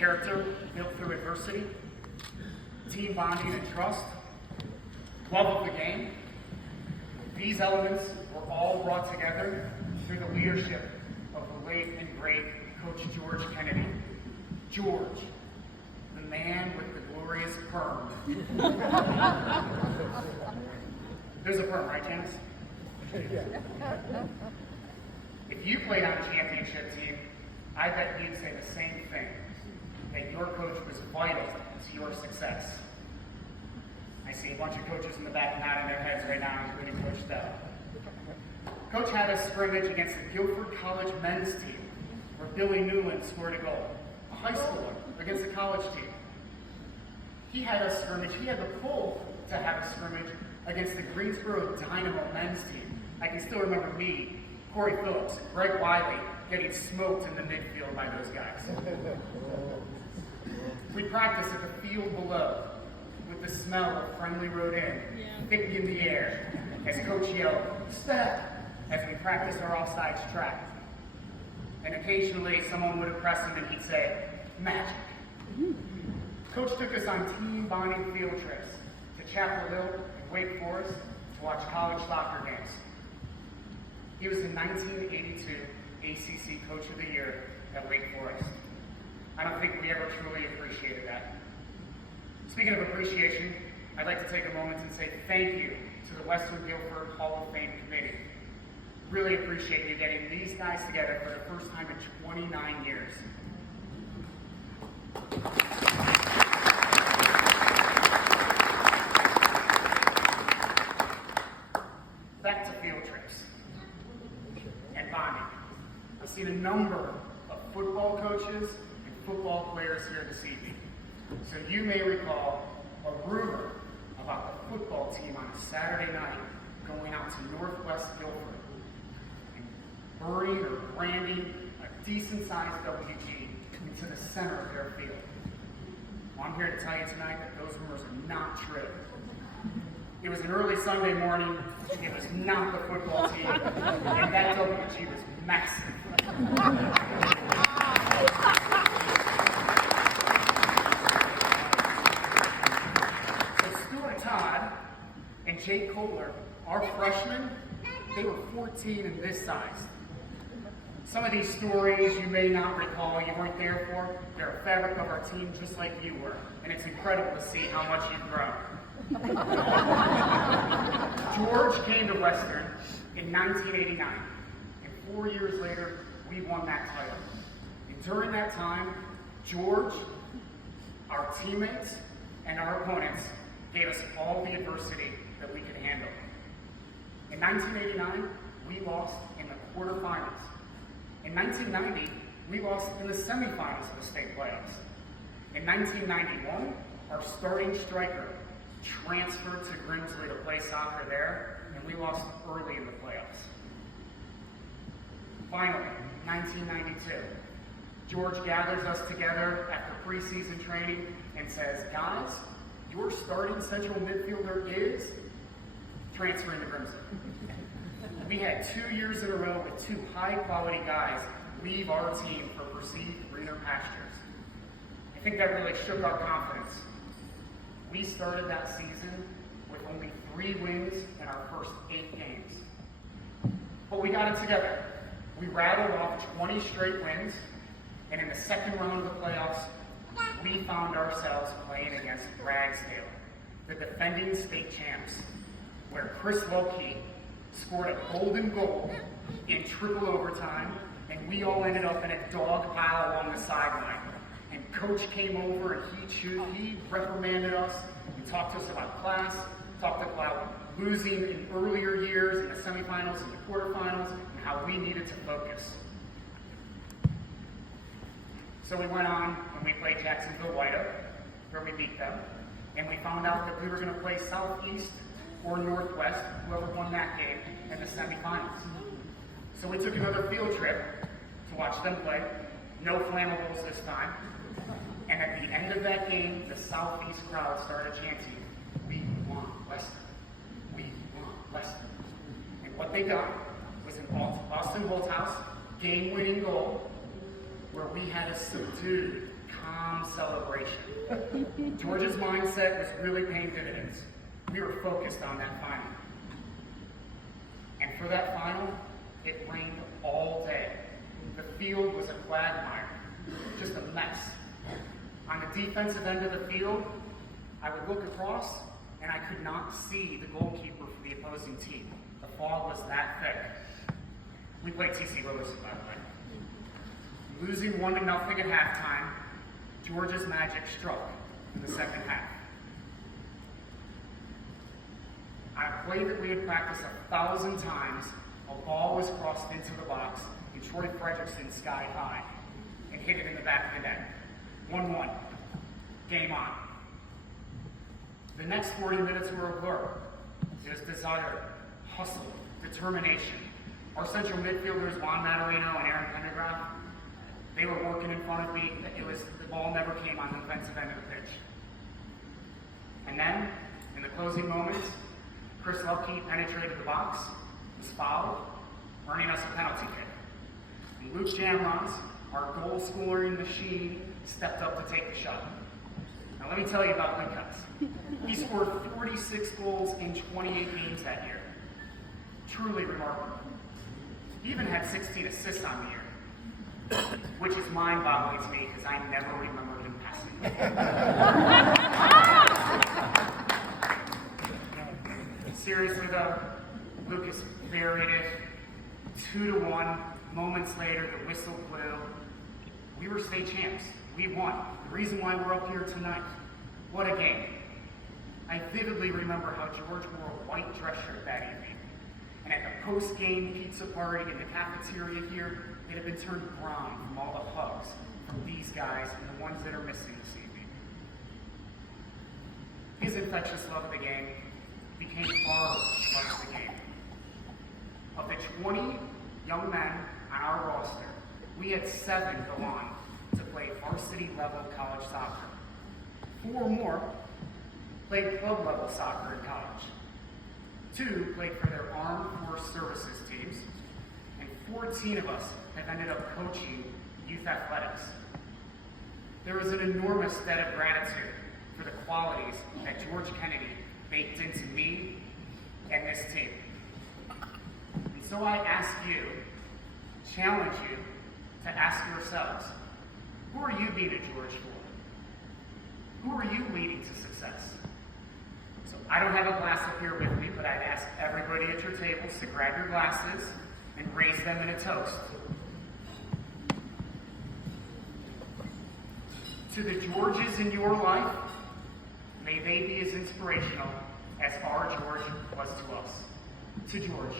character built through adversity, team bonding and trust, love of the game. These elements were all brought together through the leadership of the late and great Coach George Kennedy. George, the man with the glorious perm. There's a perm, right, Janice? If you played on a championship team, I bet you'd say the same thing, that your coach was vital to your success. I see a bunch of coaches in the back nodding their heads right now, including Coach Dell. Coach had us scrimmage against the Guilford College men's team, where Billy Newland scored a goal, a high schooler against the college team. He had us scrimmage, he had the pull to have us scrimmage against the Greensboro Dynamo men's team. I can still remember me, Corey Phillips, Greg Wiley getting smoked in the midfield by those guys. We practiced at the field below with the smell of Friendly Road Inn thick in the air as Coach yelled, "Step!" as we practiced our offsides track. And occasionally someone would impress him and he'd say, "Magic." Coach took us on team bonding field trips to Chapel Hill and Wake Forest to watch college soccer games. He was the 1982 ACC Coach of the Year at Wake Forest. I don't think we ever truly appreciated that. Speaking of appreciation, I'd like to take a moment and say thank you to the Western Guilford Hall of Fame Committee. Really appreciate you getting these guys together for the first time in 29 years. Back to field trips and bonding. I've seen a number of football coaches and football players here this evening. So you may recall a rumor about the football team on a Saturday night going out to Northwest Guilford and burning or branding a decent-sized WG into the center of their field. Well, I'm here to tell you tonight that those rumors are not true. It was an early Sunday morning. It was not the football team, and that WG was massive. So Stuart Todd and Jake Kohler, our freshmen, they were 14 and this size. Some of these stories you may not recall, you weren't there for. They're a fabric of our team just like you were, and it's incredible to see how much you've grown. George came to Western in 1989, and 4 years later, we won that title. And during that time, George, our teammates, and our opponents gave us all the adversity that we could handle. In 1989, we lost in the quarterfinals. In 1990, we lost in the semifinals of the state playoffs. In 1991, our starting striker transferred to Grimsley to play soccer there, and we lost early in the playoffs. Finally, 1992, George gathers us together after preseason training and says, "Guys, your starting central midfielder is transferring to Grimsley." We had 2 years in a row with two high-quality guys leave our team for perceived greener pastures. I think that really shook our confidence. We started that season with only 3 wins in our first 8 games. But we got it together. We rattled off 20 straight wins, and in the second round of the playoffs, we found ourselves playing against Ragsdale, the defending state champs, where Chris Lowkey scored a golden goal in triple overtime, and we all ended up in a dog pile along the sideline. And Coach came over and he reprimanded us and talked to us about class, talked about losing in earlier years in the semifinals and the quarterfinals, and how we needed to focus. So we went on and we played Jacksonville White Oak, where we beat them, and we found out that we were going to play Southeast or Northwest, whoever won that game, in the semifinals. So we took another field trip to watch them play. No flammables this time. And at the end of that game, the Southeast crowd started chanting, "We want Western. We want Western." And what they got was an Austin Holthouse game-winning goal where we had a subdued, calm celebration. George's mindset was really paying dividends. We were focused on that final. And for that final, it rained all day. The field was a quagmire, just a mess. On the defensive end of the field, I would look across and I could not see the goalkeeper for the opposing team. The fog was that thick. We played TC Lewis, by the way. Losing 1-0 at halftime, George's magic struck in the second half. On a play that we had practiced 1,000 times, a ball was crossed into the box, and Troy Frederickson skied high and hit it in the back of the net. 1-1. Game on. The next 40 minutes were a blur. It was desire, hustle, determination. Our central midfielders, Juan Matarino and Aaron Pendergraft, they were working in front of me. The ball never came on the defensive end of the pitch. And then, in the closing moments, Chris Lupke penetrated the box, was fouled, earning us a penalty kick. And Luke Jamrons, our goal-scoring machine, stepped up to take the shot. Now let me tell you about Luke guys. He scored 46 goals in 28 games that year. Truly remarkable. He even had 16 assists on the year, which is mind-boggling to me because I never remember him passing. Seriously though, Lucas buried it. 2-1. Moments later, the whistle blew. We were state champs. We won. The reason why we're up here tonight. What a game. I vividly remember how George wore a white dress shirt that evening. And at the post-game pizza party in the cafeteria here, it had been turned brown from all the hugs from these guys and the ones that are missing this evening. His infectious love of the game became our love of the game. Of the 20 young men on our roster, we had 7 go on to play varsity-level college soccer. 4 more played club-level soccer in college. 2 played for their armed force services teams, and 14 of us have ended up coaching youth athletics. There is an enormous debt of gratitude for the qualities that George Kennedy baked into me and this team. And so I ask you, challenge you to ask yourselves, who are you being a George for? Who are you leading to success? So I don't have a glass up here with me, but I'd ask everybody at your tables to grab your glasses and raise them in a toast. To the Georges in your life, may they be as inspirational as our George was to us. To George.